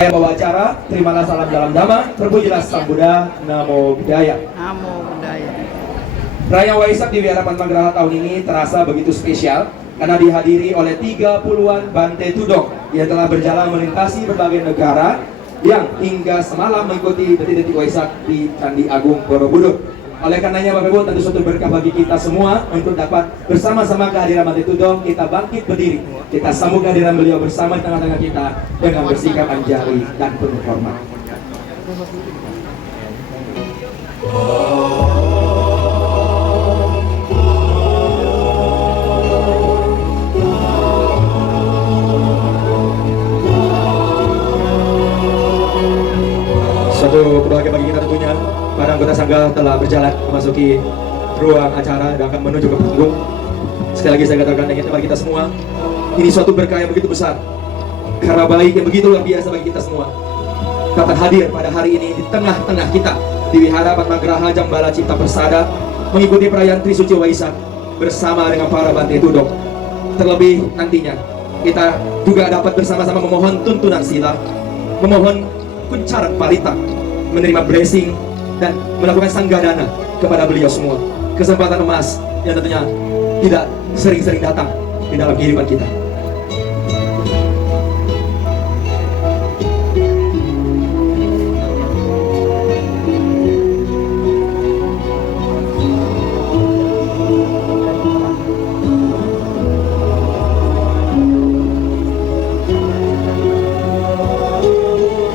Saya bawa acara, terimalah salam dalam dhamma, terpujilah Sang Buddha, Namo Buddhaya. Namo Buddhaya. Perayaan Waisak di Wihara Padmagraha tahun ini terasa begitu spesial karena dihadiri oleh 30-an Bante Tudong yang telah berjalan melintasi berbagai negara yang hingga semalam mengikuti detik-detik Waisak di Candi Agung Borobudur. Oleh karenanya Bapak Ibu, tentu suatu berkah bagi kita semua untuk dapat bersama-sama kehadiran Bante Tudong, kita bangkit berdiri, kita sambut kehadiran beliau bersama di tengah-tengah kita dengan bersikap anjali dan penuh hormat. Suatu kebahagiaan bagi kita tentunya, para anggota Sangga telah berjalan memasuki ruang acara dan akan menuju ke panggung. Sekali lagi saya katakan kepada kita semua, ini suatu berkah yang begitu besar, karena baik yang begitu luar biasa bagi kita semua dapat hadir pada hari ini di tengah-tengah kita di Wihara Padmagraha Jambala Cipta Persada mengikuti perayaan Trisuci Waisak bersama dengan para Bante Tudong. Terlebih nantinya kita juga dapat bersama-sama memohon tuntunan sila, memohon kuncaran parita, menerima blessing dan melakukan sanggadana kepada beliau semua. Kesempatan emas yang tentunya tidak sering-sering datang di dalam kehidupan kita.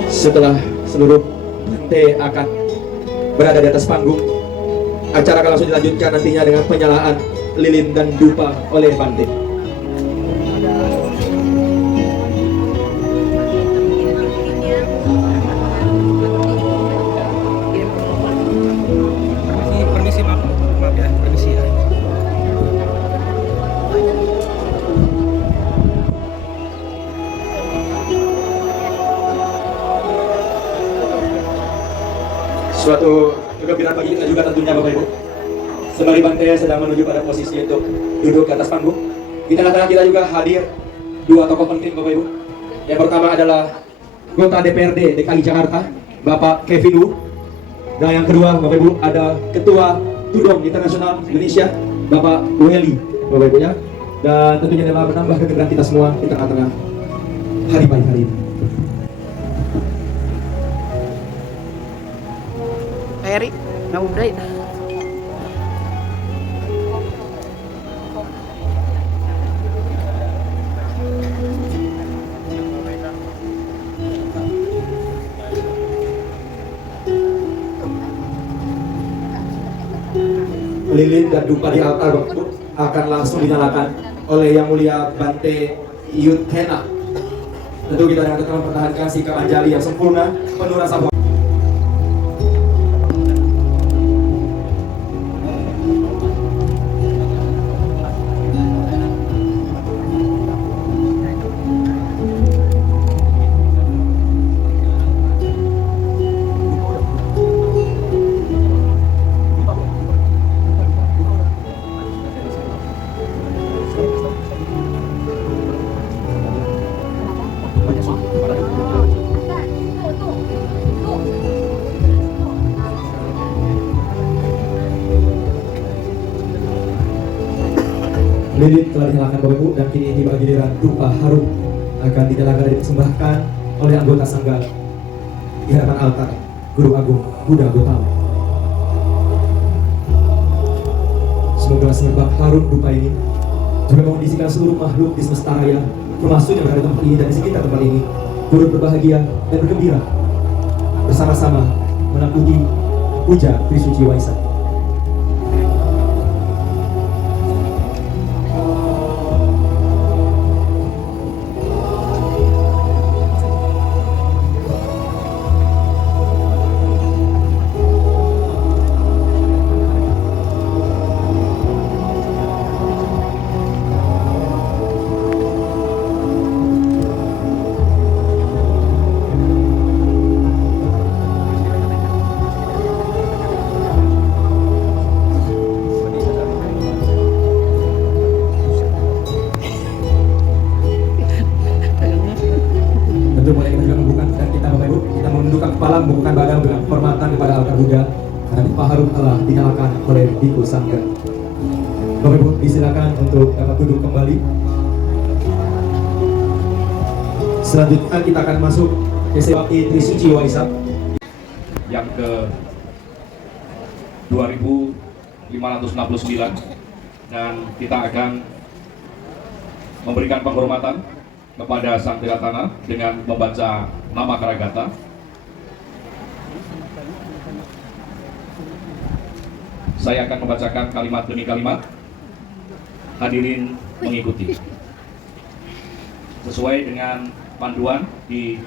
Setelah seluruh Bante akan berada di atas panggung, acara akan langsung dilanjutkan nantinya dengan penyalaan lilin dan dupa oleh Bante. Permisi, maaf ya, permisi ya. Suatu kegembiraan bagi kita juga tentunya Bapak Ibu. Sembari Bante sedang menuju pada posisi untuk duduk di atas panggung, di tengah-tengah kita juga hadir dua tokoh penting Bapak Ibu. Yang pertama adalah anggota DPRD DKI Jakarta, Bapak Kevin Wu. Dan yang kedua Bapak Ibu ada Ketua Tudong Internasional Indonesia, Bapak Welly Bapak Ibu ya. Dan tentunya adalah menambah kegembiraan kita semua di tengah-tengah hari baik hari ini. Eri, Namo Buddhaya. Lilin dan dupa di altar Bapak Ibu akan langsung dinyalakan oleh Yang Mulia Bante Yuthena. Tentu kita dengan tetap mempertahankan sikap anjali yang sempurna, penuh rasa hormat. Lilin telah dinyalakan Bapak Ibu dan kini tiba giliran dupa harum akan dinyalakan dan dipersembahkan oleh anggota Sangga di hadapan altar Guru Agung Buddha Gotama. Semoga sebab harum dupa ini juga mengondisikan seluruh makhluk di semesta raya, termasuk yang berada di tempat ini dan di sekitar tempat ini, turut berbahagia dan bergembira bersama-sama menakuti puja Trisuci Waisak. Garuda karena pipa harum telah dinyalakan oleh Biku Sangga. Bapak Ibu disilakan untuk dapat duduk kembali. Selanjutnya kita akan masuk SMAI Trisuci Waisak yang ke 2569, dan kita akan memberikan penghormatan kepada Sang Tiratana dengan membaca nama Karagata. Saya akan membacakan kalimat demi kalimat. Hadirin mengikuti sesuai dengan panduan di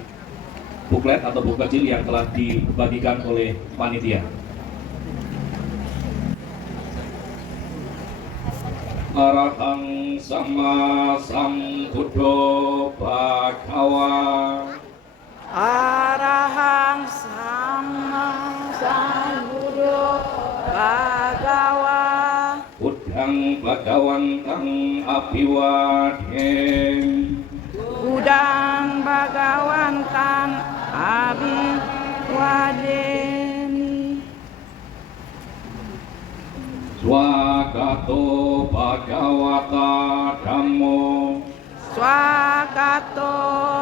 buklet atau buku kecil yang telah dibagikan oleh panitia. Arahang sama sambuddho bhagawa. Arahang sama sambuddho bhagawa. Buddhang bhagawantang abiwadhen. Budang Bhagawantan Abiwadeni. Swagato bhagawata dhammo. Swakato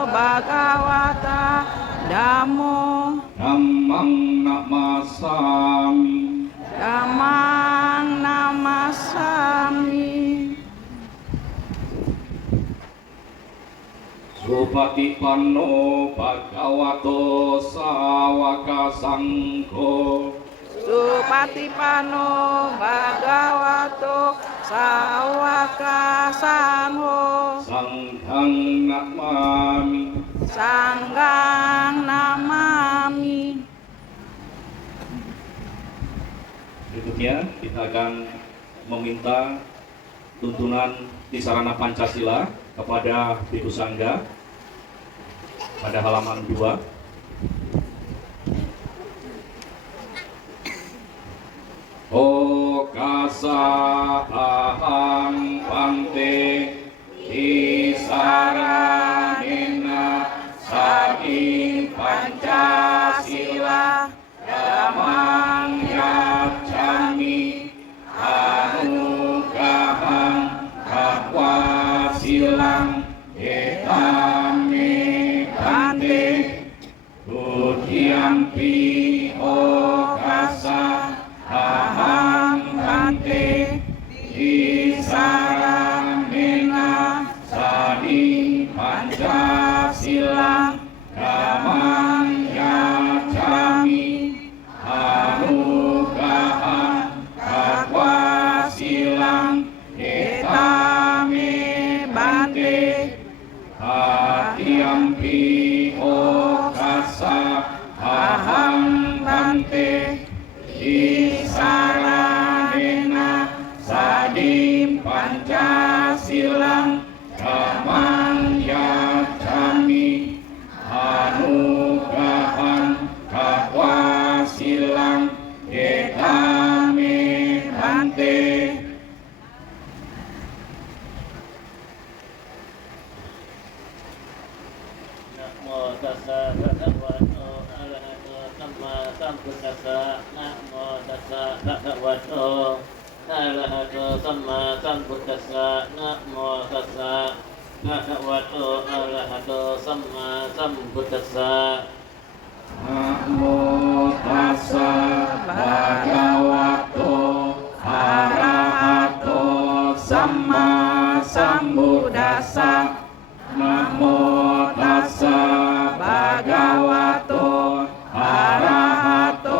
Bhagawata Dhammo. Dhammang namasami. Dhammang namasami. Supatipanno bhagavato sawaka sangho. Supatipano Bhagavato Sawaka Sangho. Sanghang namami. Sanggang namami. Berikutnya kita akan meminta tuntunan Tisarana Pancasila kepada Biku Sangga pada halaman 2. Okasa aham pante tisaranena saking Pancasila damang yacami anugahang kakwa silang etame bante budiampi okasa aham bante disaramena sadi Pancasila damang yacami anugahang kakwa silang etame bante hatiampi okasa aham bante disaranena sadim Pancasilang damang yacami anugahan kakwa silang etame bante. Namo tassa bhagavato arahato samma sambuddhassa. Namo tassa bhagavato arahato samma sambuddhassa. Namo tassa bhagavato arahato samma sambuddhassa. Namo tassa bhagavato arahato samma sambuddhassa. Namo tassa bhagavato arahato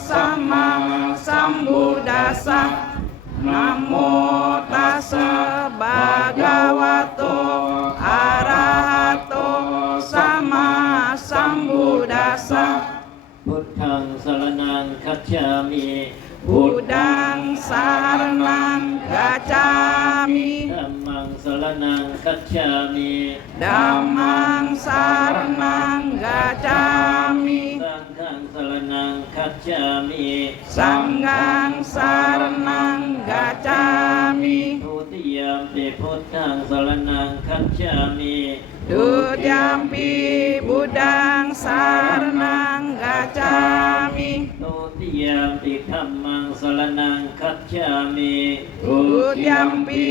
samma sambuddhassa. Namo tassa bhagavato arahato samma sambuddhassa. Buddhang saranang gacchami. Budang saranang gacchami. Dhammang saranang gacchami. Dhammang saranang gacchami. Sanghang saranang gacchami. Sanggang saranang gacchami. Tutiyampi buddhang saranang gacchami. Dutiyampi budang saranang gacchami. Tutiyampi Tutiyampi dhammang saranang gacchami. Tutiyampi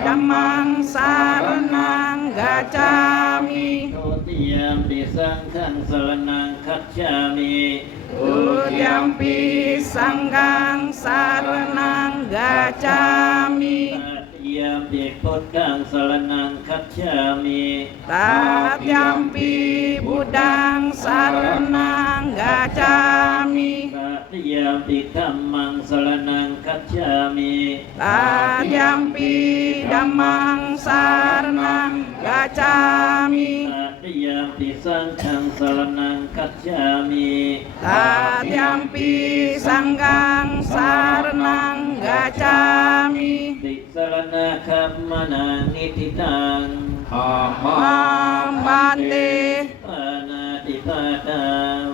dhammang saranang gacchami. Tutiyampi sanghang saranang gacchami. Tutiyampi sanghang saranang gacchami. Tatiyampi buddhang saranang gacchami. Tatyampi buddhang saranang gacchami. Tatiyampi dhammang saranang gacchami. Tatyampi dhammang saranang gacchami. Tatiyampi sanghang saranang gacchami. Tatyampi sanghang saranang gacchami. Tisarana kamana nititang. Bante Panatipada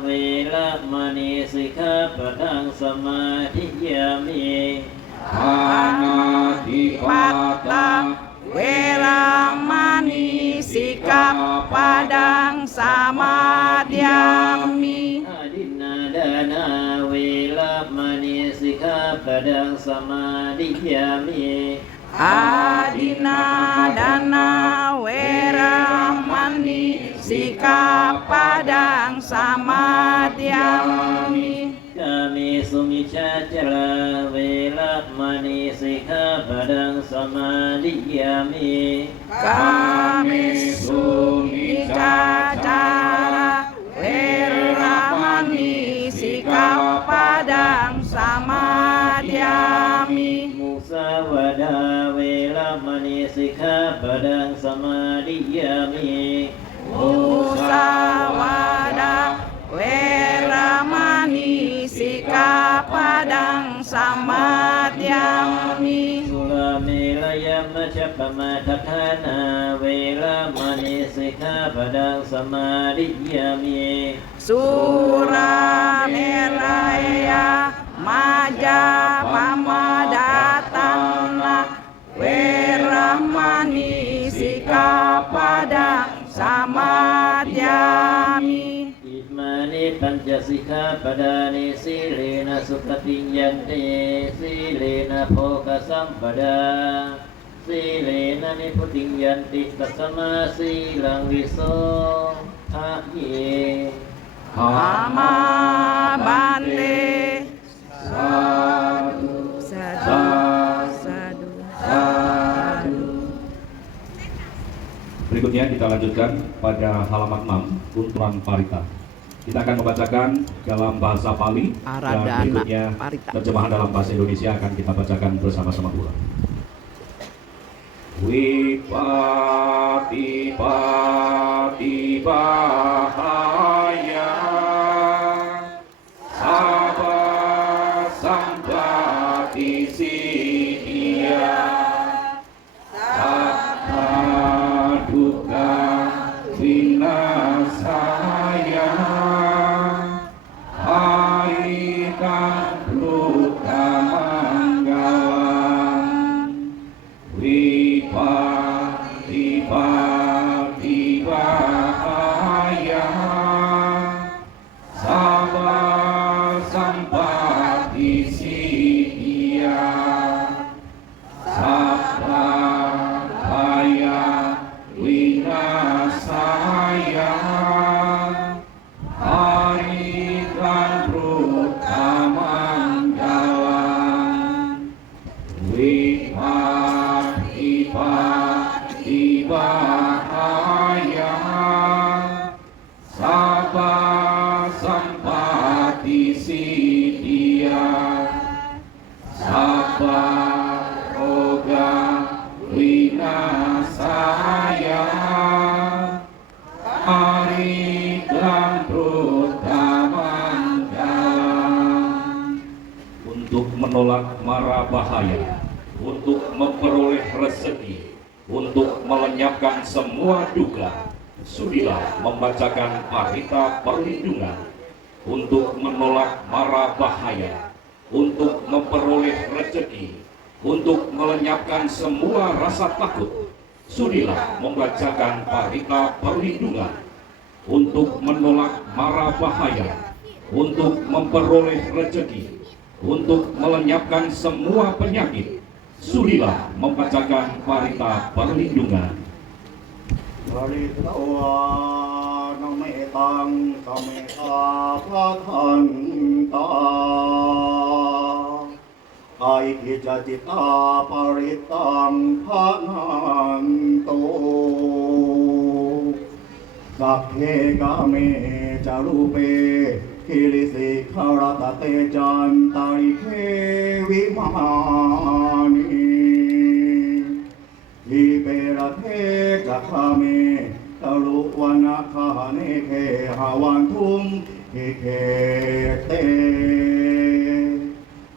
velamani sikkhapadang samadhiyami. Panatipata weramani sikkhapadang samadhyami. Adinadana velamani sikkhapadang samadhiyami. Adinadana weramani sikkhapadang samadhyami. Kami sumicacala velamani sikkhapadang samadhiyami. Kami sumicacara weramani sikkhapadang samadhyami. Musawada velamani sikkhapadang samadhiyami. Musawada weramani sikkhapadang samadhyami. Sulamelaya macapamatthana velamani sikkhapadang samadhiyami. Suramelaya majapamadatana weramani sikkhapadang samadhyami. Imani pancasikhapadani silena sukatinjante silena bhoga sampada. Silena niputinjanti tasama silang viso haye. Mama bante sadu sadu sadu. Berikutnya kita lanjutkan pada halaman 6 Unturan Parita. Kita akan membacakan dalam bahasa Pali dan Aradana berikutnya Parita. terjemahan dalam bahasa Indonesia akan kita bacakan bersama-sama pula. Wipati pati bahaya sabah sambati sidia takha duka vinasaya aikan luka manggalan. Wipati pati bahaya sabah sampati sidia sabah baya winasaya aikan luka manggalan. Wipati pati bahaya sabah sampati sidia sabah roga winasaya aikan luka manggalan. Untuk menolak mara bahaya, untuk memperoleh rezeki, untuk melenyapkan semua duka, sudilah membacakan parita perlindungan. Untuk menolak mara bahaya, untuk memperoleh rezeki, untuk melenyapkan semua rasa takut, sudilah membacakan parita perlindungan. Untuk menolak mara bahaya, untuk memperoleh rezeki, untuk melenyapkan semua penyakit. Sudilah membacakan parita perlindungan. Parita name tang same apatanta ai kijajita paritang pananto Sakhe kame charupe kilisi karatate jantarike vimani Iberate kakame taluwana kahane ke hawantum ikete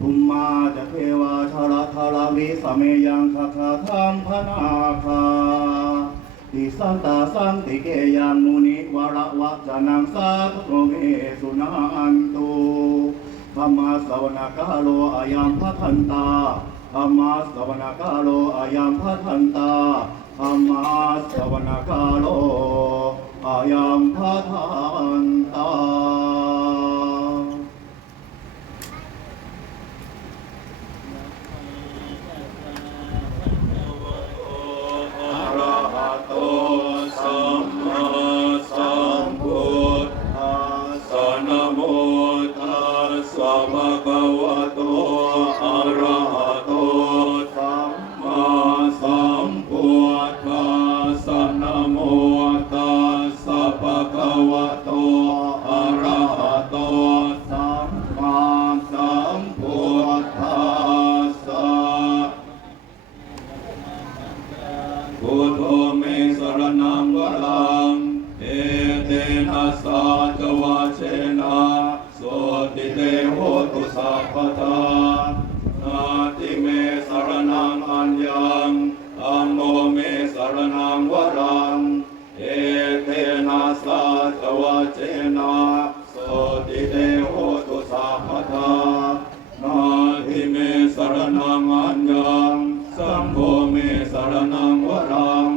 Umma jatewa thara thara visameyang kakatham panaka Isanta santike yang muni wara wajanang satome sunantu Kama sawana kalo ayam patanta Amma sawana kalo ayam patanta Amma sawana kalo ayam patanta Arahato Samma Sambuddhassa Namo Tassa Bhagavato Arahato Samma Sambuddhassa Namo Tassa Bhagavato Arahato Samma Sambuddhassa Buddho me saranam varam etena saca vacena sotite hotu sappata nati me saranam anyam ammo me saranam varam etena saca vacena sotite hotu sappata nati me saranam anyam Sambho me saranam varam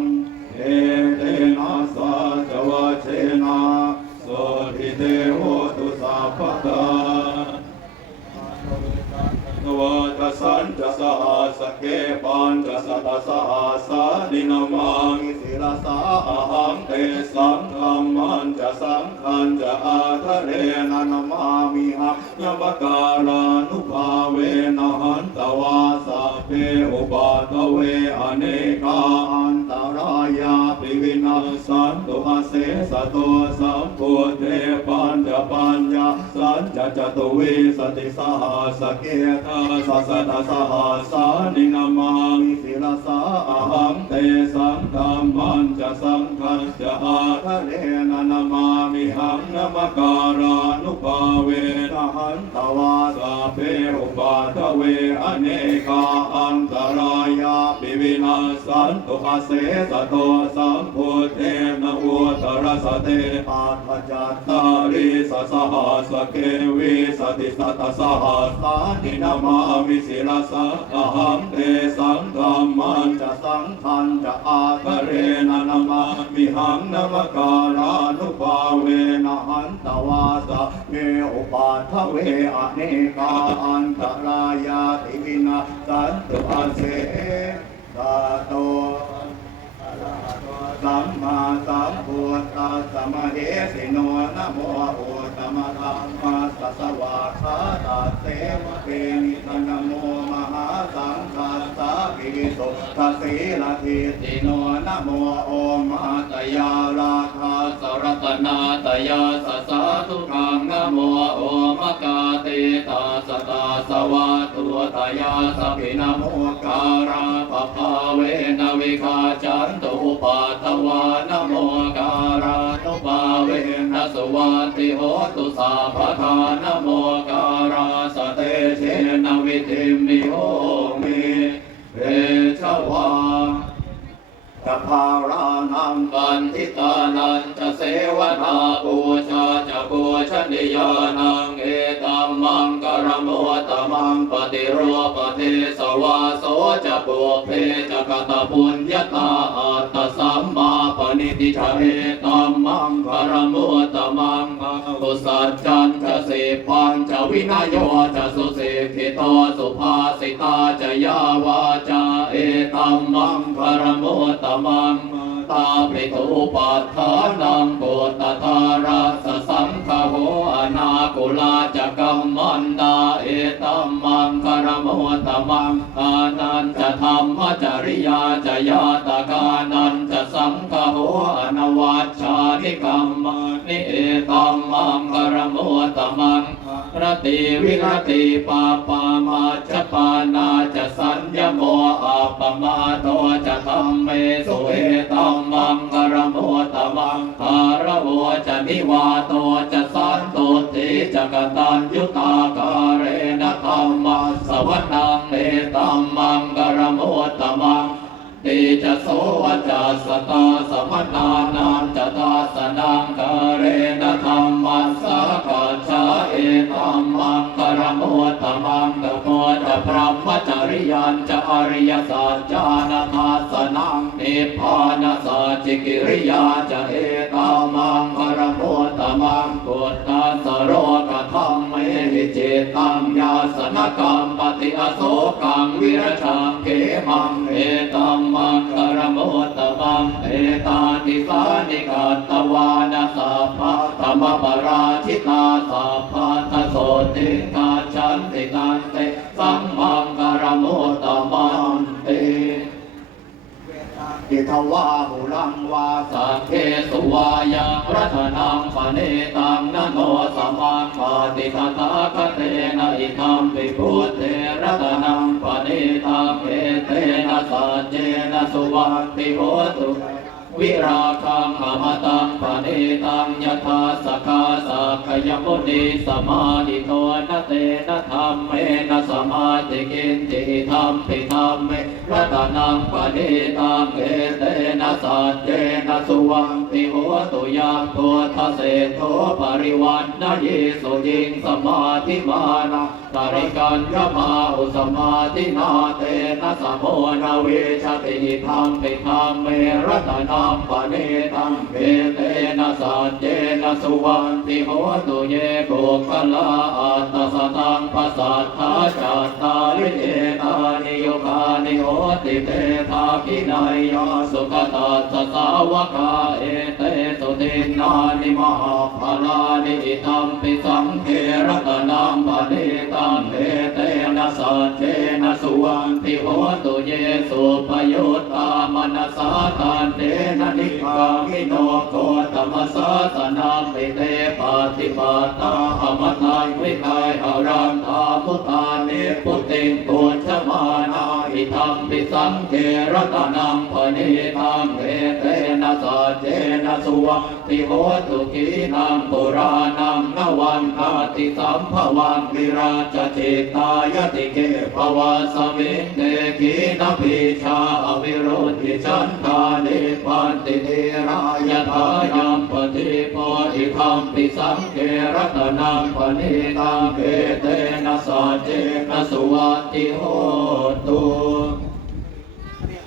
etena saca vacena sotite hotu sappata Navata sanja sahasa ke panja sata sahasa dinamami silasa aham te sangham manja sanghanja atharena namami ham navakara nupavena hantavasa pe upatave aneka antaraya privina santu ase sato sampute panja panja sanja jatuve sati sahasa keta sasata sahasa ninamami silasa aham te sangham manja sanghanja atharena namami ham namakara nupavena hantavasa pe upatave aneka antaraya vivinasantu ase sato sampute na uttarasate athajattari sasahasa kevi sati sata sahasa ninamami silasa aham te sangham manja sanghanja atharena namami ham namakara nupavena hantavasa me upatave aneka antaraya divina santu ase sato Samma Sambuddhassa Mahesino Namo Uttama Dhammassa Vāccāta Seva Venita Namo Mahasangghassa Viviso Tasila Thitino Namo Om Mataya Ratha Saratana Taya Sasatu Kang Namo Om Akate Tasata Savatu Taya Sabinamo Kara Papavena Vikāchantu Upatava Namo Kara Nupavena Suvati Hotu Sappata Namo Kara Sate Chena Vitimni Homi Vecava Tapharanam Bandhitanan Ca Sevana Puja Ca Pujandiyanam Etamam Karamotamam Patiropate Savaso Ca Pupe Ca Kata Punyata Atta Samma Paniti ติจะเอตัมมังคารมุตตมังกุสัจจันจะเสปัญจะวินัยโยจะสุเสขิโตสุภาสิตาจะยาวาจาเอตัมมังคารมุตตมังตาปิตุปัฏฐานังโกตทาราสสังฆโหอนาคุลาจะกัมมันตาเอตัมมังคารมุตตมังอานันจะธรรมจริยาจะยาตกานันจะสังฆโหอนวัชชานิกัมมานิเอตัมมังคารมุตตมังรติวิรติปาปามาจปานาจะสัญญโมอาปมาโตจะธัมเมสุเอตัมมังคารมุตตมังคารโวจะนิวาโตจะสันตุติจะกตัญยุตาการเรนะธัมมัสสวนังเอตัมมังคารมุตตมังติจะโสวจัสสตาสมนานันจะตาสนังกเรนะธัมมัสสะกัจฉาเอตัมมังคารมุตตมังตโมจะพรหมจริยันจะอริยสัจจานาทัสสนังนิพพานาสัจจิกิริยาจะเอตัมมังคารมุตตมังกุตตาสโรกธัมเมหิเจตังยาสนกรรมปฏิอโศกังวิรชังเขมังเอตัมมังคารมุตตมังเอตาติสานิกัตตวานาสัพพะธรรมปราชิตาสัพพะทโสติกาชันติกันเตสัมมังคารมุตตมังเตอิทวาหุลังวาสัพเพสุวายังรัตนังปเนตังนโนสมังปฏิฆตาคเตนะอิทัมปิพุทเทรัตนังปเนตังเอเตนะสัจเจนะสุวัตติโหตุวิราคังอมตังปเนตังยถาสกาสักขยมุนีสมาหิโตนะเตนะธรรมเมนะสมาธิกินจิธรรมปิธรรมเมรัตนังปเนตังเอเตนะสัจเจนะสุวังติโหตุยังโททะเสโทปริวันนะเยสุยิงสมาธิมานะตริกันยมาอุสมาธินาเตนะสมโมนาเวชติธรรมปิธรรมเมรัตนังปเนตังเอเตนะสัจเจนะสุวังติโหตุเยโกกลาอัตตสตังปัสสัทธาจัตตาริเอตานิโยคานิโหติเตภาคินายยาสุขตัสสะสาวกาเอเตสุตินานิมหาภลานิอิทัมปิสังเขรัตนังปเนตังเอเตนะสัจเจนะสุวังติโหตุเยสุปโยตามนัสสาตันเตนะนิพพามิโนโกตมัสสะสนัมปิเตปฏิปตาอมตังวิไทยหรังธามุตานิพุติงโกชมานาอิทัมปิสังเขรัตนังปเนตังเอเตนะสัจเจนะสุวังติโหตุกีนังปุรานังนวันทาติสัมภวังวิราชจิตายติเกภวะสมิงเตกีนภิชาอวิโรธิจันทานิปันติเทรายทายัมปฏิโพอิทัมปิสังเขรัตนังปเนตังเอเตนะสัจเจนะสุวัตติโหตุ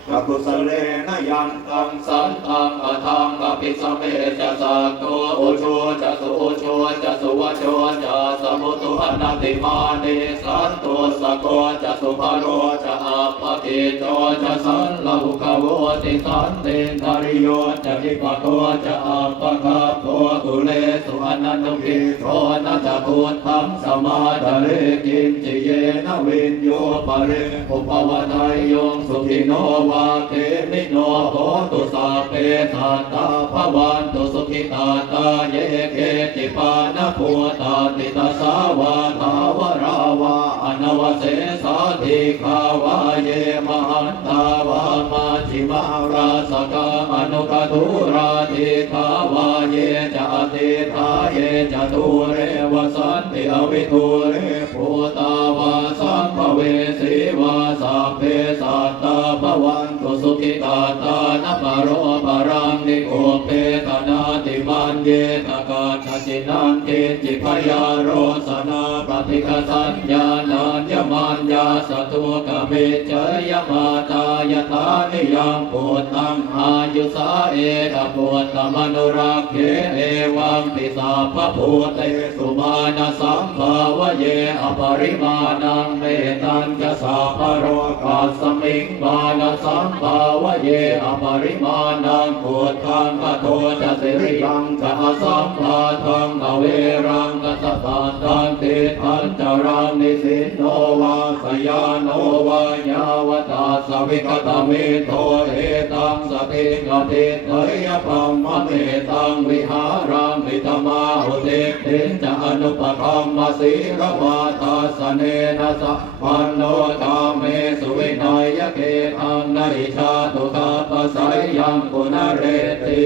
กักุสเลนะยังตังสันตังอทังกัปิสเมจะสักโตโอโชจะสุโอโชจะสุวโชจะสมุตุอนันติมาเนสันตุสโกจะสุภโรจะอัปปติโตจะสันลหุกโวติสันเตนทาริโยจะวิปโกจะอัปปะคาโพตุเลสุอนันตุกิโทนะจะพุทธังสมาทะเรกินจิเยนะวินโยปะเรอุปวทายโยสุขิโนวาเทนิโนโหตุสาเปทัตตาภวันตุสุขิตาตาเยเกติปานภูตาติตาสาวาทาวราวาอนวเสสาธิขาวาเยมหันตาวามาจิมาราสกาอนุกตุราธิขาวาเยจะติทาเยจะตุเรวสันติอวิทุเรภูตาวาสัมภเวสีวาสัพเพสัตตาภวันตุสุขิตาตานปโรปรังนิโกเปตนาติมันเยตกาทจินันติจิพยาโรสนาปฏิฆสัญญาณัญญมัญญาสตุกเมจยมาตา ายทานิยังปุตตังอายุสาเอกปุตตมนุรักเขเอวังปิสาภภูเตสุมาณสัมภาวเยอปริมาณังเมตัญจะสัพพโรกัสมิงมาณสัมภาวเยอปริมาณังปุตตังปะโทจะสิริยังจะสัมภาทังอเวรังกัสสะตังติทันจารังนิสิโนวาสยานโนวายาวตาสวิกตเมโทเอตังสติกติเตยปัมมะเมตังวิหารังวิธมาหุเตเตจะอนุปคัมมสีรวาตาสเนนะสัพพันโนตาเมสุวินัยเกตังนริชาตุคาปสัยยังกุณเรติ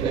เต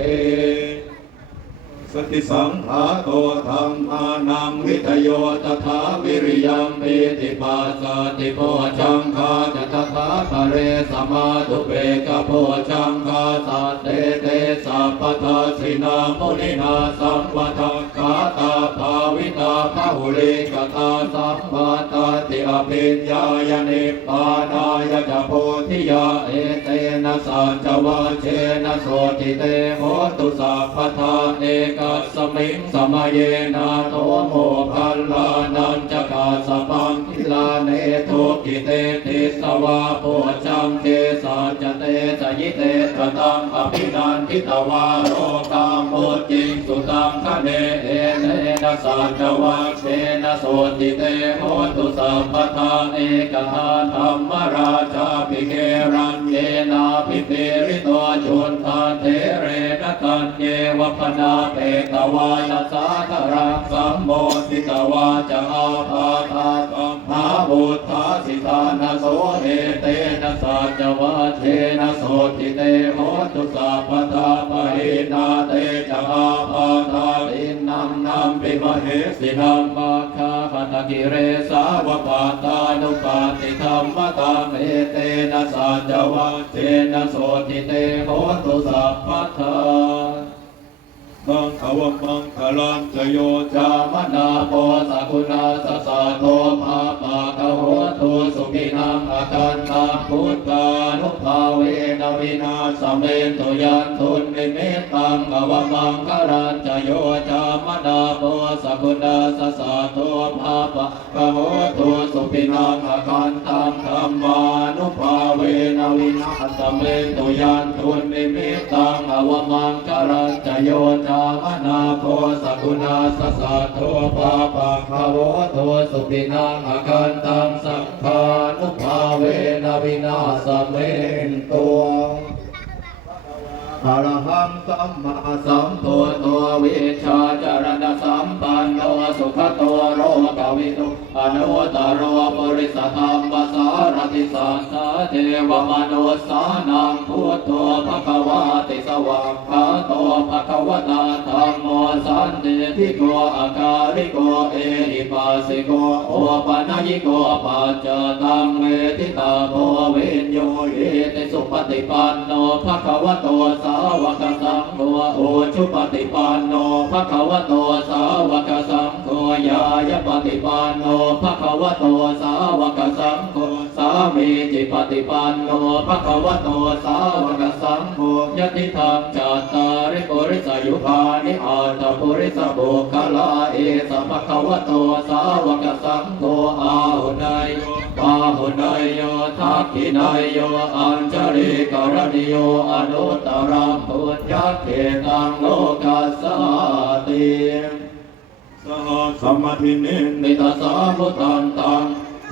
สติสังขาโตธรรมานังวิทโยตถาวิริยัมปิติปัสสติโพชังคาจะตถาภะเรสมาธุเปกโพชังคาสัตเตเตสัพพทาสินามุนินาสัมวัฏกาตาภาวิตาภาหุริกตาสัมวัตติอภิญญายนิพพานายจะโพธิยาเอเตนะสัจวะเชนะโสติเตโหตุสัพพทาเอกสมิงสมัยนาโตโมคัลลานันจกาสปังทิลาเนโทกิเตติสวาโพชังเทสาจเตสยิเตตตังอภินันทิตวาโรกามโมจิงสุตังคะเนเอเนนะสัจวัคเชนะโสติเตโหตุสัพพทาเอกทาธรรมราชาภิเกรัญเยนาภิเปริโตชุนทาเทเรนะกันเยวพนาเปตวายสาธรังสัมโมติตวาจะอาภาธาตัมภาบุตธาสิทานะโสเอเตนะสัจวัชเชนะโสติเตโหตุสัพพทาปะหินาเตจะอาภาธาอินนังนัมปิมเหสินัมมาคาปตกิเรสาวปาตานุปาติธรรมตังเอเตนะสัจวัชเชนะโสติเตโหตุสัพพทามังควมังคลังจโยจามนาโปสกุณาสสะโตภาปะคะโหตุสุขินังอคันตาพุทธานุภาเวนะวินาสเมตุยันทุนนิมิตตังอวมังคลังจโยจามนาโปสกุณาสสะโตภาปะคะโหตุสุขินังอคันตังธัมมานุภาเวนะวินาสเมตุยันทุนนิมิตตังอวมังคลังจโยจามนาโพสกุณาสสะโทภาปะคะโวโตสุปินังอคันตังสัพพานุภาเวนะวินาสเมนตุอะระหังสัมมาสัมพุทโธวิชาจารณสัมปันโนสุขโตโรกวิทุอนุตตรปุริสธรรมสารติสัทธาเทวมนุสสานังพุทโธภควาติสวากขาโตภควตาธัมโมสันติทิโกอาการิโกเอหิปัสสิโกโอปัญญิโกปัจจตังเวทิตาโพเวนโยเยติสุปฏิปันโนภควโตสาวกสังโฆโอชุปฏิปันโนภควโตสาวกสังโฆยายปฏิปันโนภควโตสาวกสังโฆสามีจิปฏิปันโนภควโตสาวกสังโฆยติธรรมจัตตาริปุริสยุภานิอาตปุริสบุคลาเอสภควโตสาวกสังโฆอาหุนายโยปาหุนายโยทักขินายโยอัญชลิกรณิโยอนุตตรังปุญญเขตังโลกัสสติสหัสสมทินินิตัสสะพุทธันตัง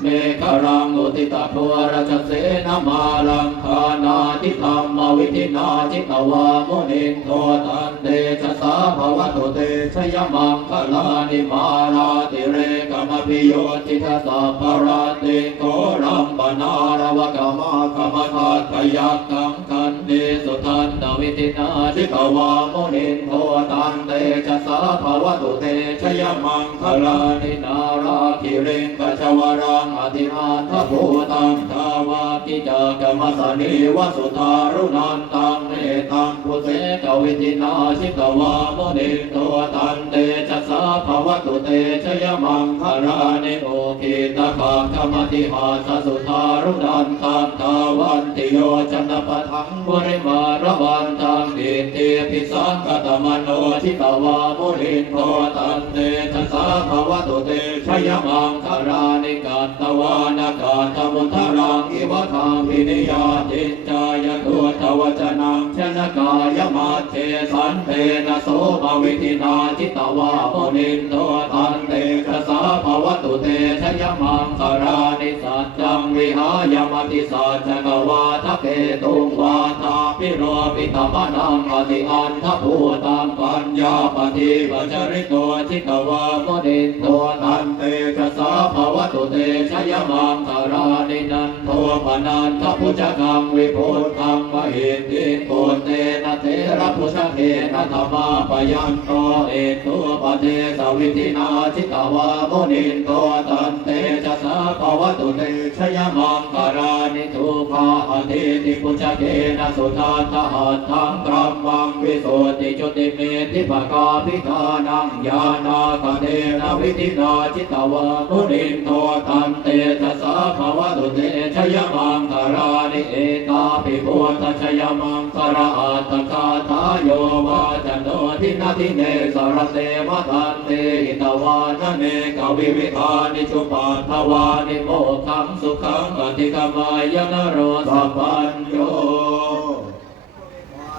เมฆรังอุติตะโพราชเสนมาลังคานาทิธรรมวิธินาจิตวามุนินโทตันเตชะสาภวตุเตชยมังคลานิมาราติเรกมพิโยจิตสัพพราติโกรัมปนารวกมากมทาทยักขังคันเดสุทันตวิธินาจิตวามุนินโทตันเตชะสาภวตุเตชยมังคลานินาราคิเรกชวรัง อธิอันทภูตังทาวากิจกรรมสนิวสุทารุนันตังเมตังพุเสกวิทินาชิตวามุนิตัวตันเตจัสสะภวตุเตชยมังคารานิโอคิตาคังธรรมติหาสสุทารุนันตังทาวันติโยจันปะทังบริมาระวันตังดิเตปิสังกตมโนชิตวามุนิตัวตันเตจัสสะภวตุเตชยมังคารานิกัตตวานากาตมุทารังอิวัฏฐามินิยาจินจายตุทวจนังชนกายมัจเจสันเตนะโสภวิทินาจิตวามุนินโทตันเตชะสาภวตุเตชยมังคารานิสัจจังวิหายมติสัจจกวาทะเกตุงวาทาปิโรปิตมนังอติอันทภูตังปัญญาปฏิปัจจริโตจิตวามุนินโทตันเตชะสาภวตุเตชยมังคารานินันโทปนันทพุจกังวิพุทธังมหิทธิโกเตนะเทระพุชเกนะธรรมาปยันโตเอตุปเทสวิทินาจิตวามุนินโตตันเตชะสาภวตุเตชยมังคารานิทุภาอธิติพุชเกนะสุทัตถะหัตถังกรัมมังวิโสติจุติเมติภกาภิธานังญาณาคเทนะวิทินาจิตวามุนินโตตันเตชะสาภวตุเตชยมังคารานิเอตาปิโพธชยมังคาราอัตตคาทายโยวาจโนทินาทิเนสรเตมะทันเตหิตวานเนกวิวิธานิชุปาทวานิโมขังสุขังอธิกมายนโรสัพพัญโย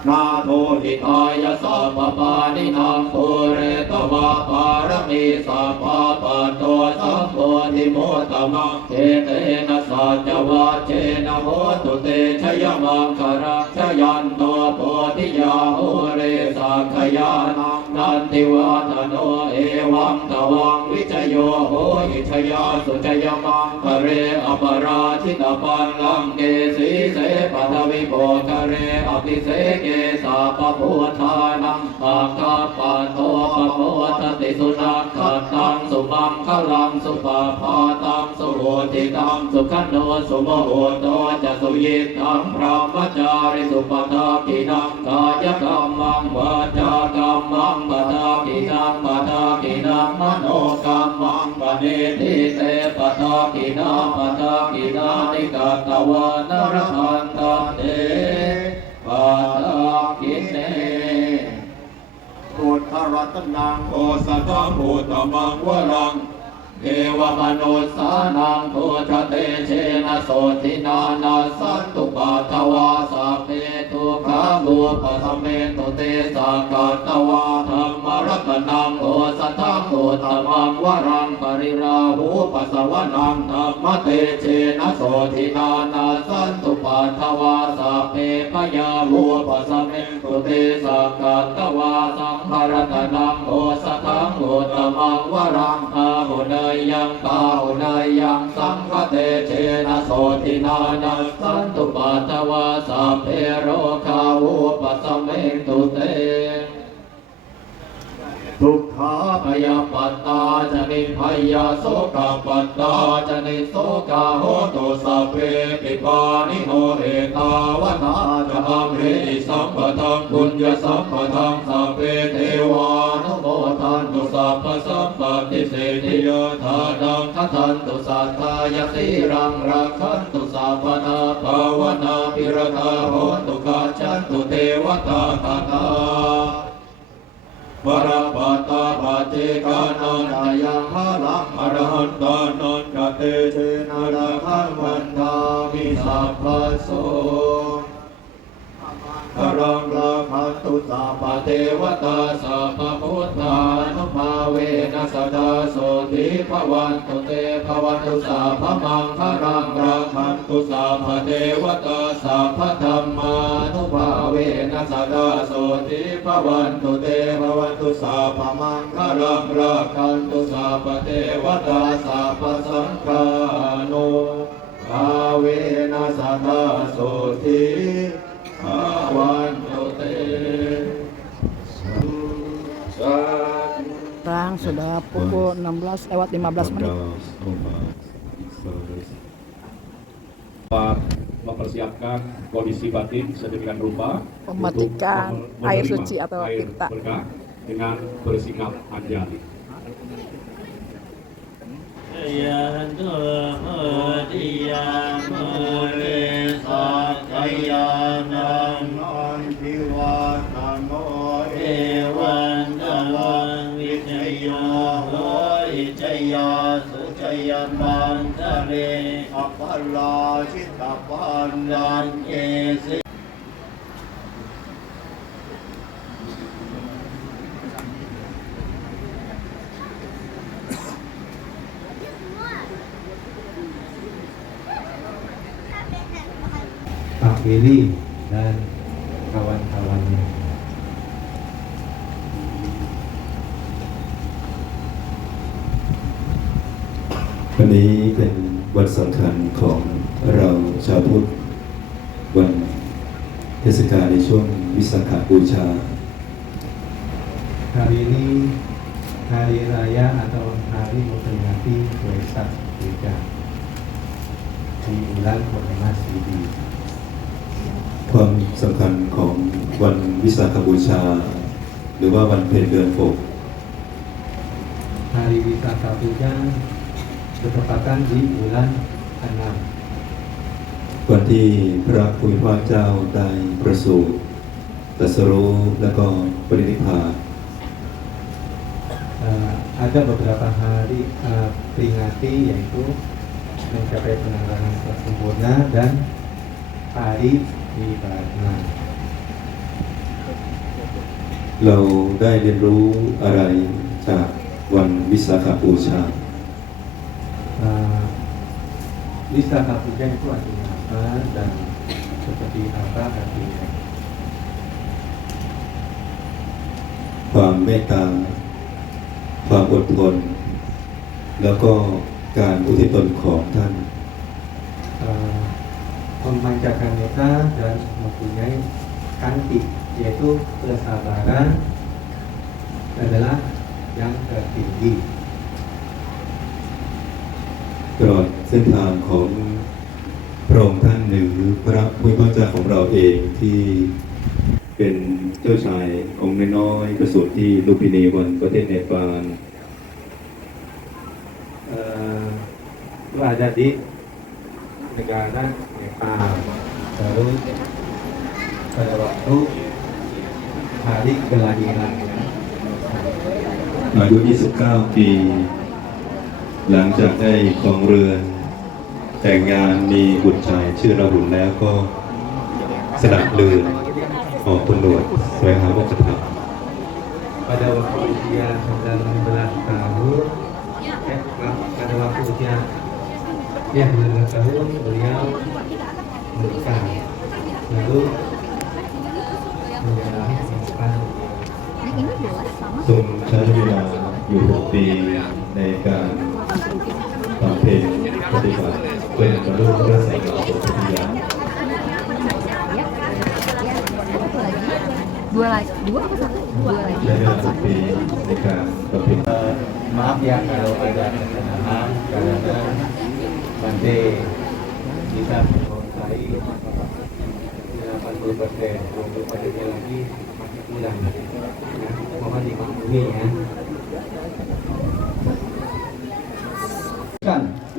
นาโทหิตายะสัพปานินางโพเรตวาปารมีสัพพะปัตโตสัมโพธิโมตมังเทเตนะสัจวาเจนะโหตุเตชยมังคารังชยันโตโพธิยาโหเรสักขยานังนันติวัฒโนเอวังตวังวิจโยโหอิชยาสุจยมังคะเรอปราชิตปันลังเกสีเสปัทวิโภคะเรอภิเสเกสาปะพุทธานังปะกาปะโตปะโพธติสุนัขขัดตังสุมังคลังสุปาพาตังสุโหติตังสุขันโนสุโมโหโตจะสุยิตังพระมจาริสุปทากินังกายกรรมังวาจากรรมังปทากินังปทากินังมโนกรรมังปเนติเตปทากินาปทากินานิกตวานรหันตเตปัตตากิเนพุทธรัตนังโอสัทธาภูตมังวรังเทวมนุสสานังพุทธเตเชนะโสตินานาสันตุปัทวาสัพเพทุกขาบุปะธเมตุเตสักกัตตวาธรรมรัตนังโอสัทธาภูตมังวรังปริราหูปัสสวนังธรรมเตเชนะโสตินานาสันตุปัทวาสัพเพปยาหูปัสสเมตุเตสักกัตตวาสังฆรัตนังโอสัทธาภูตมังวรังอาหุเนยังตาหุเนยังสังฆเตเชนะโสตินานัสสันตุปัตตวาสัพเพโรคาวุปัสสเมตุเตทุกขาพยาปัตตาจะนิพยาโสกาปัตตาจะนิโสกาโหตุสัพเพปิปานิโหเอตาวนาจะอัมเหติสัมปทังบุญญสัมปทังสัพเพเทวานุโมทันตุสัพพสัมปติเสติโยธานังทัทันตุสัทธายติรังรักขันตุสัพพนาภาวนาปิรตาโหตุกาจันตุเทวตาตถาวราปัตตาปเจกานันทยังพลังอรหันตานันกเตเชนะระหังวันทามิสัพพโสกรังราคันตุสัพพเทวตาสัพพพุทธานุภาเวนัสดาโสติภวันตุเตภวันตุสัพพมังครังราคันตุสัพพเทวตาสัพพธัมมานุภาเวนัสดาโสติภวันตุเตภวันตุสัพพมังครังราคันตุสัพพเทวตาสัพพสังฆานุภาเวนัสดาโสติวันตุเต Sekarang sudah pukul 16 lewat 15 menit. mempersiapkan kondisi batin sedemikian rupa Mematikan untuk air menerima suci atau air tinta. berkah dengan bersikap anjali. Ya Tuhan dia mulai sakayanan Dewan dalam wijaya wijaya sucaya mantare apala cita pandan kesi. Pak Willy dan kawan-kawannya.วันนี้เป็นวันสำคัญของเราชาวพุทธวันเทศกาลในช่วงวิสาขบูชา Hari ini hari raya atau hari memperingati Waisak Puja di bulan Purnama Sidi. ความสำคัญของวันวิสาขบูชา หรือว่าวันเพ็ญเดือนหก Hari Wisata Puja bertepatan di bulan 6. วันที่พระผู้มีพระเจ้าได้ประสูติตรัสรู้และก็ปรินิพพาน Ada beberapa hari peringati yaitu mencapai penanggalan sempurna dan hari Nibbana. เราได้เรียนรู้อะไรจากวันวิสาขบูชา Wisata Puja itu artinya apa dan seperti apa artinya? ความเมตตาความอดทนแล้วก็การอุทิศตนของท่าน Memancarkan meta dan mempunyai kanti yaitu kesabaran adalah yang tertinggi. ตลอดเส้นทางของพระองค์ท่านหรือพระผู้เป็นพระเจ้าของเราเองที่เป็นเจ้าชายองค์น้อยๆประสูติที่ลุมพินีบนประเทศเนปาล Itu ada di negara Nepal. Terus pada waktu hari kelahirannya อายุ 29 ปี หลังจากได้ครองเรือน แต่งงานมีบุตรชายชื่อราหุลแล้วก็สละเรือนออกตำรวจแสวงหาโมกขธรรม pada waktu usia 19 tahun pada waktu usia 19 tahun beliau menikah lalu menjalani kehidupan ทรงใช้เวลาอยู่ 6 ปีในการบำเพ็ญปฏิบัติเพื่อบรรลุพระสัมมาสัมพุทธญาณ Dua lagi, dua apa satu? Dua lagi. ใช้เวลา 6 ปีในการบำเพ็ญ maaf ya kalau ada kesalahan karena nanti kita menguasai 80% untuk padatnya lagi masih kurang ya, mohon dimaklumi ya.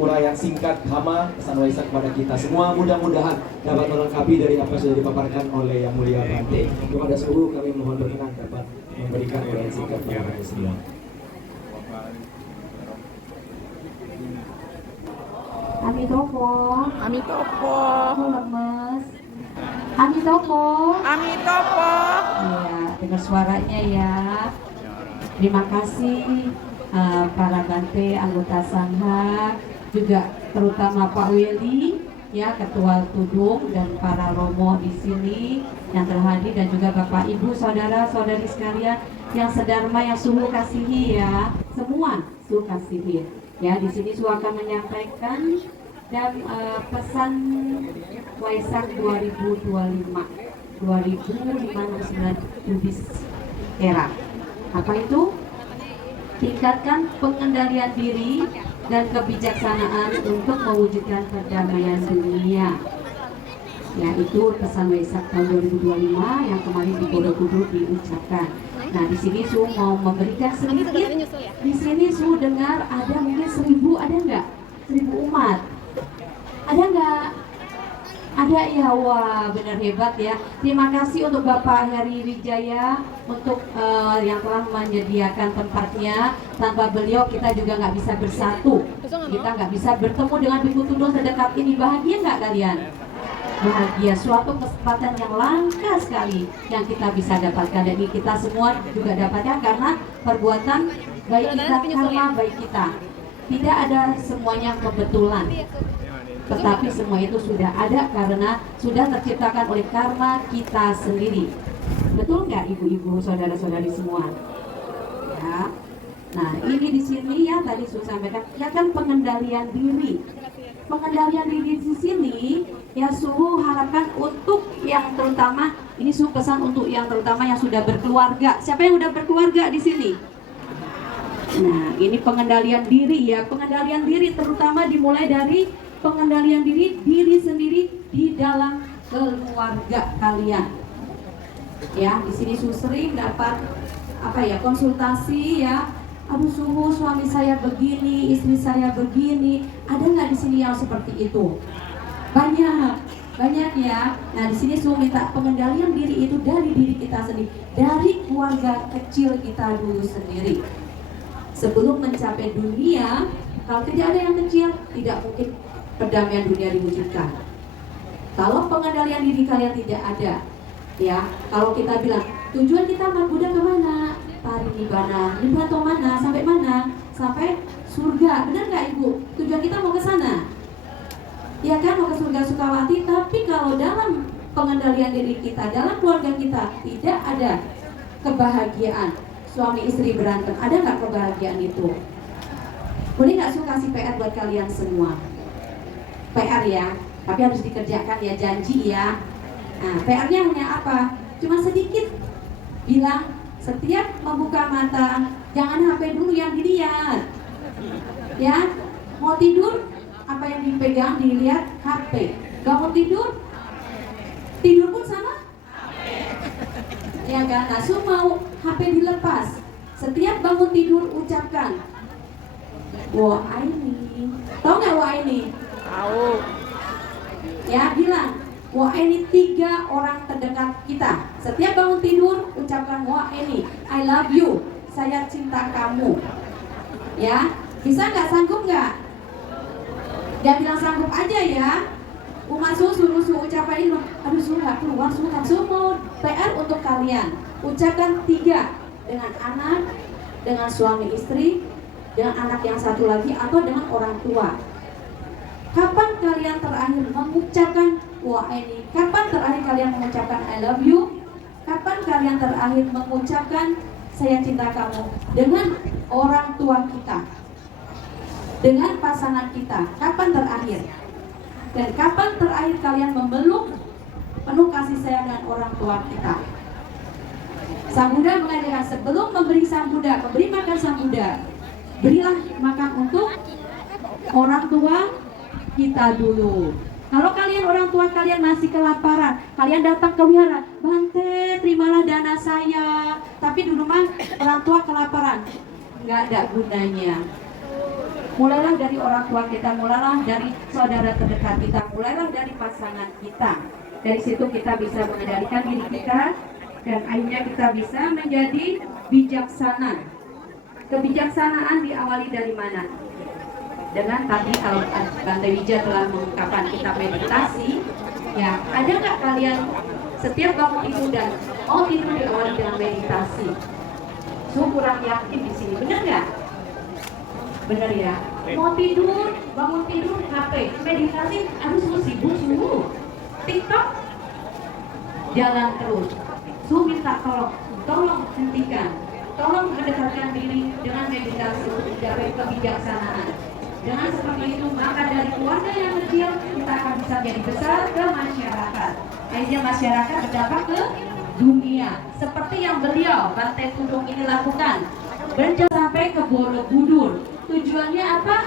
Uraian singkat Hama pesan Waisak kepada kita semua, mudah-mudahan dapat melengkapi dari apa yang sudah dipaparkan oleh Yang Mulia Bante. Kepada seluruh kami mohon berkenan dapat memberikan uraian singkat kepada kami semua. Amitopo, Amitopo. lemes. Amitopo. Amitopo. Iya, dengar suaranya ya. Terima kasih para Bante, anggota Sangha, juga terutama Pak Willy, ya Ketua Tudung dan para Romo di sini yang terhadir dan juga Bapak Ibu, saudara-saudari sekalian yang sedharma, yang sungguh kasihi ya, semua sungguh kasihi. Ya, di sini Su akan menyampaikan dan pesan Waisak 2025 Buddhis era. Apa itu? Tingkatkan pengendalian diri dan kebijaksanaan untuk mewujudkan perdamaian dunia. Ya, itu pesan Waisak tahun 2025 yang kemarin di Borobudur diucapkan. Nah, di sini Su mau memberikan sedikit. Di sini Su dengar ada mungkin 1000, ada nggak? 1000 umat. Ada nggak? Ada ya, wah benar hebat ya. Terima kasih untuk Bapak Heri Wijaya untuk yang telah menyediakan tempatnya. Tanpa beliau kita juga nggak bisa bersatu. Kita nggak bisa bertemu dengan Biku Tudung sedekat ini. Bahagia nggak kalian? Bahagia, suatu kesempatan yang langka sekali yang kita bisa dapatkan, dan kita semua juga dapatkan karena perbuatan baik kita, karma baik kita. Tidak ada semuanya kebetulan, tetapi semua itu sudah ada karena sudah terciptakan oleh karma kita sendiri. Betul nggak ibu-ibu, saudara-saudari semua? Ya. Nah, ini di sini ya tadi saya sampaikan, ya kan pengendalian diri. Pengendalian diri di sini ya Suhu harapkan untuk yang terutama, ini Suhu pesan untuk yang terutama yang sudah berkeluarga. Siapa yang sudah berkeluarga di sini? Nah, ini pengendalian diri ya. Pengendalian diri terutama dimulai dari pengendalian diri sendiri di dalam keluarga kalian. Ya, di sini Suhu sering dapat konsultasi ya. Aduh Suhu, suami saya begini, istri saya begini. Ada nggak di sini yang seperti itu? Banyak ya. Nah, di sini Suhu minta pengendalian diri itu dari diri kita sendiri, dari keluarga kecil kita dulu sendiri. Sebelum mencapai dunia, kalau tidak ada yang kecil, tidak mungkin perdamaian dunia diwujudkan. Kalau pengendalian diri kalian tidak ada, ya, kalau kita bilang tujuan kita Buddha kemana? Parinibbana, Nibbana mana? Sampai mana? Sampai surga. Benar nggak Ibu? Tujuan kita mau ke sana. Ya kan, mau ke surga Sukawati. Tapi kalau dalam pengendalian diri kita, dalam keluarga kita tidak ada kebahagiaan, suami istri berantem, ada nggak kebahagiaan itu? Boleh nggak Su kasih PR buat kalian semua? PR ya, tapi harus dikerjakan ya, janji ya. Nah, PR-nya hanya apa? Cuma sedikit. Bilang setiap membuka mata, jangan HP dulu yang dilihat. Ya, mau tidur, apa yang dipegang, dilihat HP. Bangun tidur pun sama HP. Ya kan, nah Su mau HP dilepas. Setiap bangun tidur ucapkan Wa Aini. Tahu nggak Wa Aini? Tahu. Ya, bilang Wa Aini 3 orang terdekat kita. Setiap bangun tidur ucapkan Wa Aini, I love you, saya cinta kamu. Ya, bisa nggak, sanggup nggak? Jangan bilang sanggup aja ya. Umat suruh ucapan ini. Aduh Su nggak keluar, Su mau PR untuk kalian. Ucapkan 3 dengan anak, dengan suami istri, dengan anak yang satu lagi, atau dengan orang tua. Kapan kalian terakhir mengucapkan Wa Aini? Kapan terakhir kalian mengucapkan I love you? Kapan kalian terakhir mengucapkan saya cinta kamu dengan orang tua kita, dengan pasangan kita? Kapan terakhir? Dan kapan terakhir kalian memeluk penuh kasih sayang dengan orang tua kita? Sang Buddha mengajarkan sebelum memberi makan Sang Buddha, berilah makan untuk orang tua kita dulu. Kalau kalian orang tua kalian masih kelaparan, kalian datang ke wihara, Bante terimalah dana saya, tapi di rumah orang tua kelaparan, nggak ada gunanya. Mulailah dari orang tua kita, mulailah dari saudara terdekat kita, mulailah dari pasangan kita. Dari situ kita bisa mengendalikan diri kita, dan akhirnya kita bisa menjadi bijaksana. Kebijaksanaan diawali dari mana? Dengan tadi kalau Bante Wija telah mengungkapkan kita meditasi, ya ada nggak kalian setiap bangun tidur dan mau tidur diawali dengan meditasi? So kurang yakin di sini, benar nggak? Benar ya. Mau tidur, bangun tidur HP, meditasi, harus sibuk suhu. TikTok jalan terus. Su minta tolong hentikan, tolong mendekatkan diri dengan meditasi untuk mencapai kebijaksanaan. Dengan seperti itu, maka dari keluarga yang kecil kita akan bisa jadi besar ke masyarakat. Akhirnya masyarakat berdampak ke dunia. Seperti yang beliau Bante Tudung ini lakukan, berjalan sampai ke Borobudur. Tujuannya apa?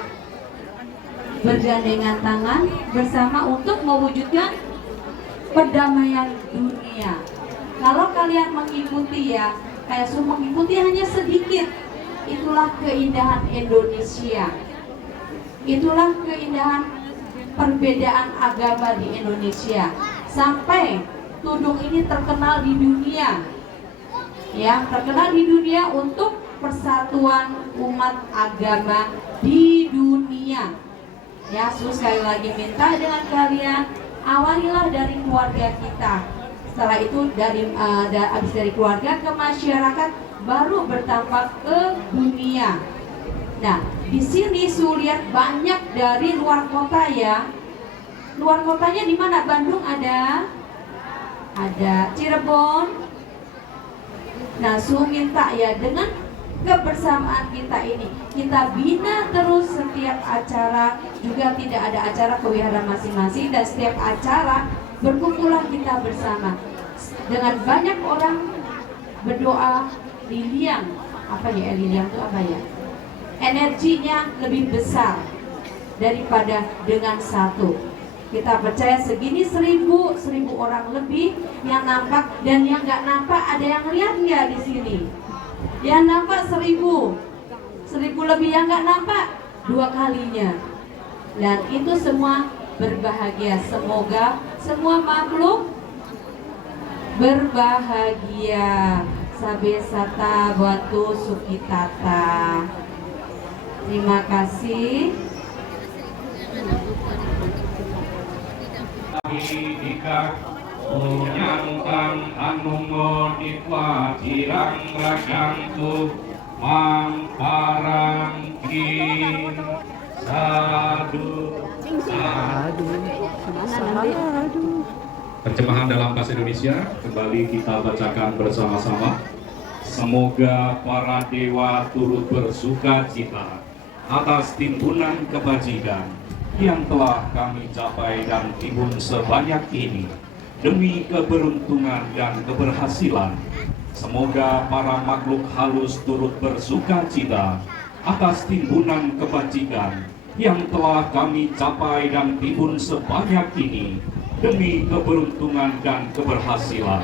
bergandengan tangan bersama untuk mewujudkan perdamaian dunia. Kalau kalian mengikuti ya, kayak semua mengikuti hanya sedikit, itulah keindahan Indonesia. Itulah keindahan perbedaan agama di Indonesia. Sampai tudung ini terkenal di dunia. Ya, terkenal di dunia untuk persatuan umat agama di dunia. Ya, sekali lagi minta dengan kalian, awalilah dari keluarga kita. Setelah itu habis dari keluarga ke masyarakat, baru bertambah ke dunia. Nah, di sini Suliat banyak dari luar kota ya. Luar kotanya di mana? Bandung ada Cirebon. Nah, minta ya, dengan kebersamaan kita ini, kita bina terus setiap acara. Juga tidak ada acara kewihara masing-masing, dan setiap acara berkumpulan kita bersama dengan banyak orang berdoa. Liliang liliang itu apa ya? Energinya lebih besar daripada dengan satu. Kita percaya segini 1000 orang lebih yang nampak, dan yang nggak nampak ada yang lihat nggak di sini? Yang nampak 1000 lebih, yang nggak nampak 2 kalinya. Dan itu semua berbahagia. Semoga semua makhluk berbahagia. Sabe sata batu sukitata. Terima kasih. Ika nyantang anungo dikwa jirang ragantu mamparangkin sadu. Terjemahan dalam bahasa Indonesia kembali kita bacakan bersama-sama. Semoga para dewa turut bersuka cita atas timbunan kebajikan yang telah kami capai dan timbun sebanyak ini demi keberuntungan dan keberhasilan. Semoga para makhluk halus turut bersuka cita atas timbunan kebajikan yang telah kami capai dan timbun sebanyak ini demi keberuntungan dan keberhasilan.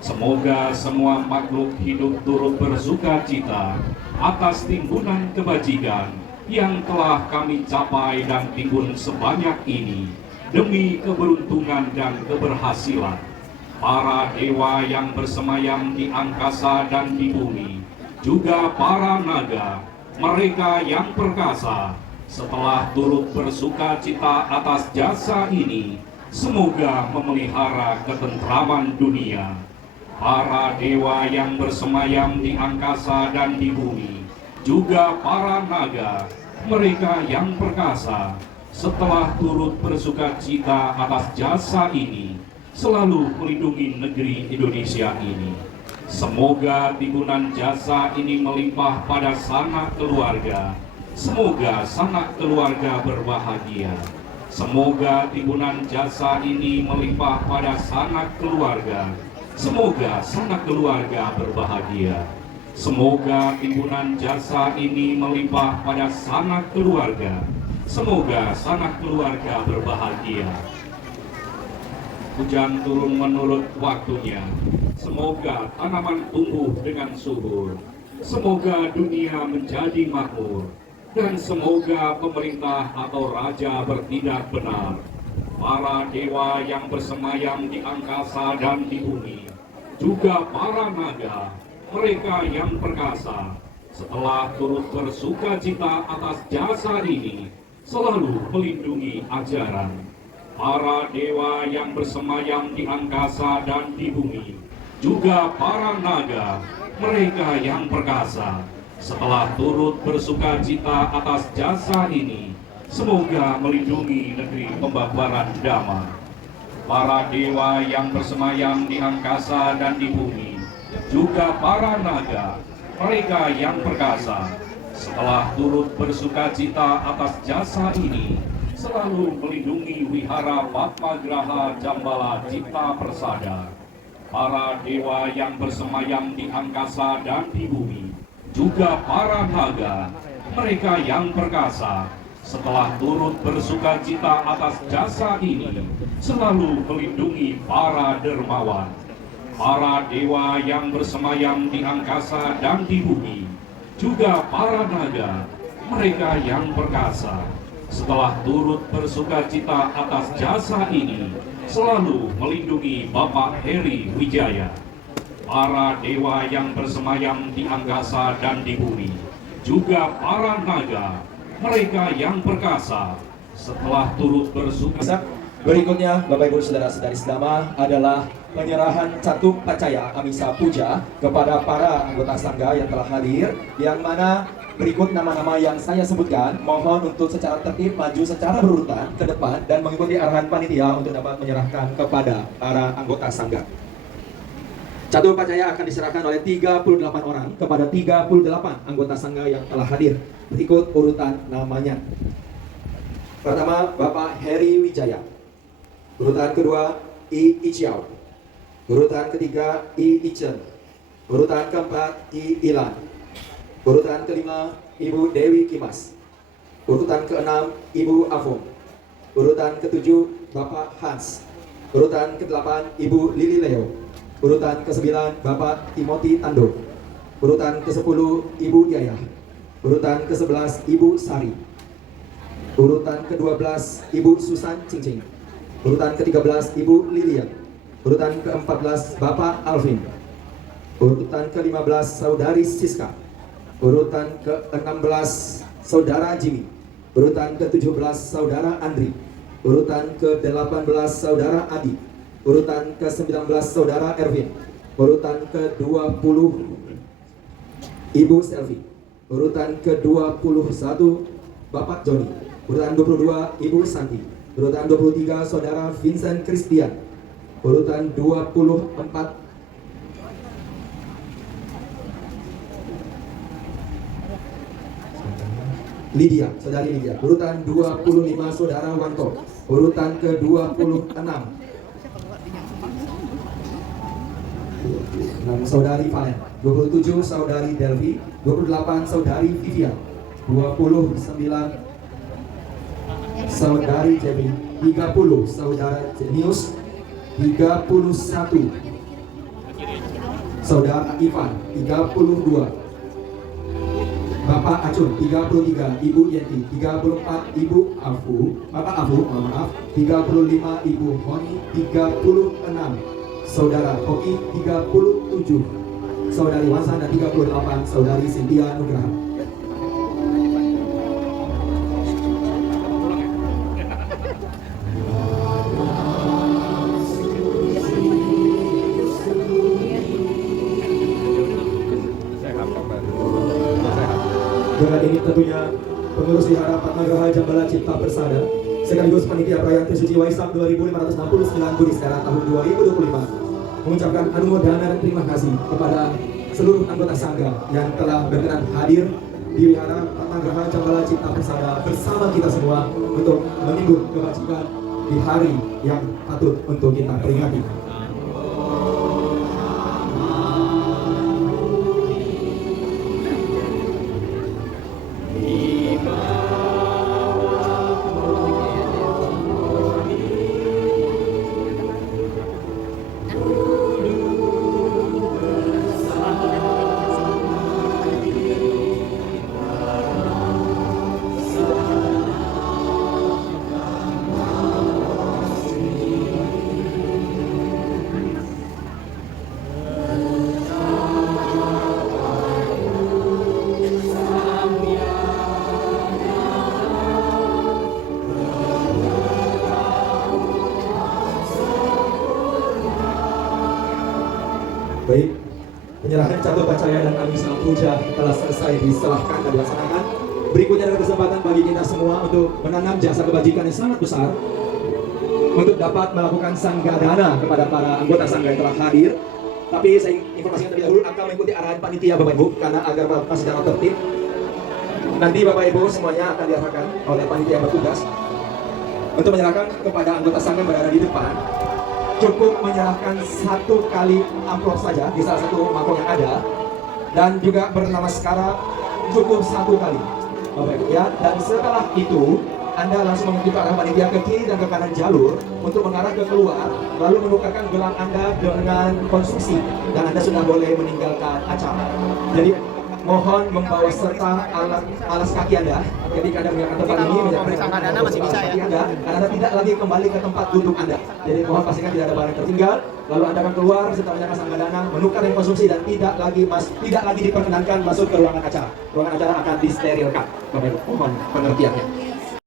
Semoga semua makhluk hidup turut bersuka cita atas timbunan kebajikan yang telah kami capai dan timbun sebanyak ini demi keberuntungan dan keberhasilan. Para dewa yang bersemayam di angkasa dan di bumi, juga para naga, mereka yang perkasa, setelah turut bersuka cita atas jasa ini, semoga memelihara ketentraman dunia. Para dewa yang bersemayam di angkasa dan di bumi, juga para naga, mereka yang perkasa, setelah turut bersuka cita atas jasa ini, selalu melindungi negeri Indonesia ini. Semoga timbunan jasa ini melimpah pada sanak keluarga. Semoga sanak keluarga berbahagia. Semoga timbunan jasa ini melimpah pada sanak keluarga. Semoga sanak keluarga berbahagia. Semoga timbunan jasa ini melimpah pada sanak keluarga. Semoga sanak keluarga berbahagia. Hujan turun menurut waktunya. Semoga tanaman tumbuh dengan subur. Semoga dunia menjadi makmur. Dan semoga pemerintah atau raja bertindak benar. Para dewa yang bersemayam di angkasa dan di bumi, juga para naga, mereka yang perkasa, setelah turut bersuka cita atas jasa ini, selalu melindungi ajaran. Para dewa yang bersemayam di angkasa dan di bumi, juga para naga, mereka yang perkasa, setelah turut bersuka cita atas jasa ini, semoga melindungi negeri pembabaran damai. Para dewa yang bersemayam di angkasa dan di bumi, juga para naga, mereka yang perkasa, setelah turut bersuka cita atas jasa ini, selalu melindungi wihara Padmagraha Jambala Cipta Persada. Para dewa yang bersemayam di angkasa dan di bumi, juga para naga, mereka yang perkasa, setelah turut bersuka cita atas jasa ini, selalu melindungi para dermawan, para dewa yang bersemayam di angkasa dan di bumi, juga para naga, mereka yang perkasa. Setelah turut bersuka cita atas jasa ini, selalu melindungi Bapak Heri Wijaya, para dewa yang bersemayam di angkasa dan di bumi, juga para naga, mereka yang perkasa. Setelah turut bersuka. Berikutnya, Bapak Ibu Saudara-saudari sedama, adalah penyerahan Catuk Pacaya Amisa Puja kepada para anggota sangga yang telah hadir, yang mana berikut nama-nama yang saya sebutkan. Mohon untuk secara tertib maju secara berurutan ke depan dan mengikuti arahan panitia untuk dapat menyerahkan kepada para anggota sangga. Catuk Pacaya akan diserahkan oleh 38 orang kepada 38 anggota sangga yang telah hadir. Berikut urutan namanya. Pertama, Bapak Heri Wijaya. Urutan kedua, I Iciao. Urutan ketiga, I Icen. Urutan keempat, I Ilan. Urutan kelima, Ibu Dewi Kimas. Urutan keenam, Ibu Afung. Urutan ketujuh, Bapak Hans. Urutan kedelapan, Ibu Lili Leo. Urutan ke-9, Bapak Timothy Tando. Urutan ke-10, Ibu Yaya. Urutan ke-11, Ibu Sari. Urutan ke-12, Ibu Susan Cincing. Urutan ke-13, Ibu Lilian. Urutan ke-14, Bapak Alvin. Urutan ke-15, Saudari Siska. Urutan ke-16, Saudara Jimmy. Urutan ke-17, Saudara Andri. Urutan ke-18, Saudara Adi. Urutan ke-19, Saudara Erwin. Urutan ke-20, Ibu Selvi. Urutan ke-21, Bapak Joni. Urutan 22, Ibu Santi. Urutan 23, Saudara Vincent Christian. Urutan 24, Lydia, Saudari Lydia. Urutan 25, Saudara Wanto. Urutan ke-26, Saudari Valen. 27, Saudari Delvi. 28, Saudari Vivian. 29, Saudari Jebi. 30, Saudara Jenius. 31, Saudara Ivan. 32, Bapak Acun. 33, Ibu Yenti. 34, Ibu Bapak Afu, maaf. 35, Ibu Honi. 36, Saudara Hoki. 37, Saudari Wansan. Dan 38, Saudari Cynthia Nugraha. Dengan ini tentunya pengurus wihara Padma Jambala Cipta Persada sekaligus panitia perayaan Trisuci Waisak 2569 Budiskara tahun 2025 mengucapkan anumodana dan terima kasih kepada seluruh anggota sangga yang telah berkenan hadir di wihara Padma Jambala Cipta Persada bersama kita semua untuk menimbun kebajikan di hari yang patut untuk kita peringati. Baik, penyerahan Catuk Pacaya dan Amisa Puja telah selesai diserahkan dan dilaksanakan. Berikutnya adalah kesempatan bagi kita semua untuk menanam jasa kebajikan yang sangat besar untuk dapat melakukan sanggadana kepada para anggota sangga yang telah hadir. Tapi saya informasikan terlebih dahulu akan mengikuti arahan panitia Bapak Ibu karena agar melakukan secara tertib. Nanti Bapak Ibu semuanya akan diarahkan oleh panitia yang bertugas untuk menyerahkan kepada anggota sangga yang berada di depan. Cukup menyerahkan satu kali amplop saja di salah satu mangkok yang ada, dan juga bernama Skara cukup satu kali. Oke, ya. Dan setelah itu Anda langsung mengikuti arah panitia ke kiri dan ke kanan jalur untuk mengarah ke keluar, lalu menukarkan gelang Anda dengan konsumsi, dan Anda sudah boleh meninggalkan acara. Jadi mohon membawa serta alas kaki Anda ketika Anda meninggalkan tempat ini, meninggalkan alas kaki Anda, karena Anda tidak lagi kembali ke tempat duduk Anda. Jadi mohon pastikan tidak ada barang tertinggal. Lalu Anda akan keluar setelah menyalakan sanggadana, menukar yang konsumsi, dan tidak lagi diperkenankan masuk ke ruangan acara. Ruangan acara akan disterilkan. Mohon pengertiannya.